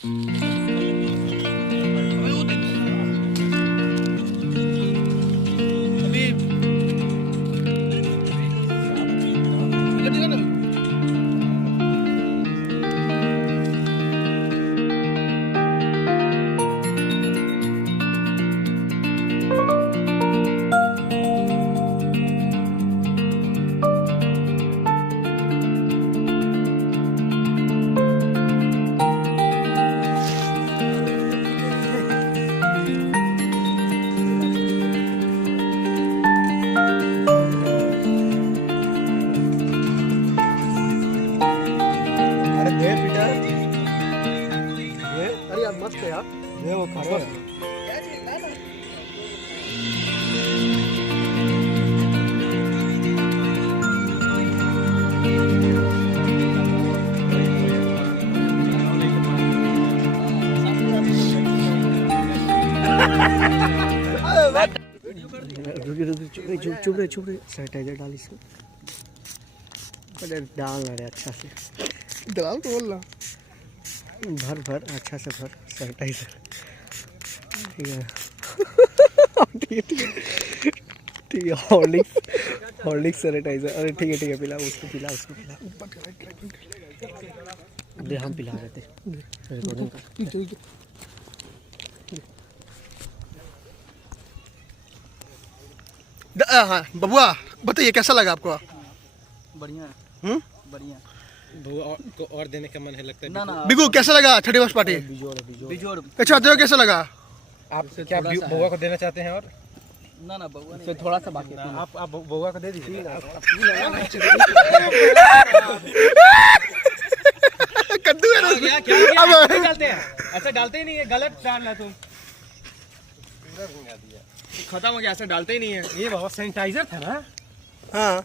चुप रहे सैनिटाइजर डाल इसमें डाल रहे अच्छा से दलाल तो बोल रहा भर अच्छा से भर सैनिटाइजर ठीक है ठीक है हॉर्लिक्स सैनिटाइजर अरे ठीक है पिला उसको पिला दे हम पिला देते हाँ बबुआ बताइए कैसा लगा आपको? बढ़िया बढ़िया। बबुआ को और देने का मन है लगता है। ना बिकू कैसा लगा 31st पार्टी? बिजोड़ अच्छा आते हो कैसा लगा? आप क्या बबुआ को देना चाहते हैं? और ना बबुआ नहीं, थोड़ा सा बाकी है। आप बबुआ को दे दीजिए। कद्दू है ना क्या डालते हैं? ऐसा डालते ही नहीं है, गलत डालना तुम। खत्म हो गया, ऐसा डालते ही नहीं है। ये बाबा सैनिटाइजर था ना? हाँ